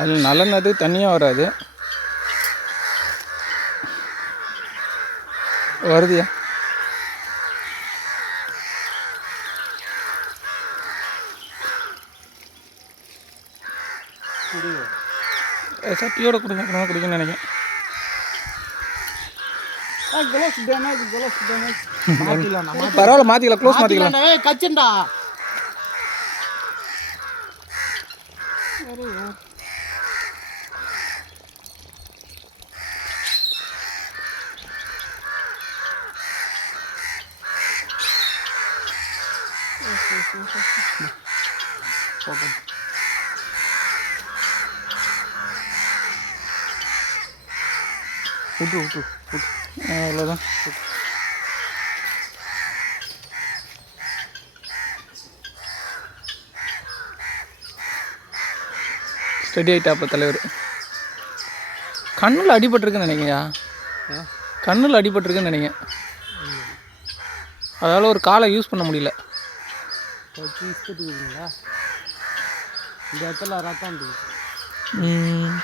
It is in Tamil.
அதில் நல்லெண்ணது தண்ணியாக வராது. வருதுயா. சட்டியோட கொடுங்க, குடிக்கணும்னு நினைக்கிறேன். பரவாயில்ல, மாற்றிக்கலாம், க்ளோஸ் மாற்றிக்கலாம். கச்சண்டா விட்டு அவ்வளோதான். ஸ்டடி ஆகிட்டாப்ப தலைவர். கண்ணில் அடிபட்டிருக்குன்னு நினைக்கியா? கண்ணில் அடிபட்டிருக்குன்னு நினைக்கிறேன். அதால் ஒரு காலை யூஸ் பண்ண முடியல. இந்த இடத்துல ரத்தம் ம்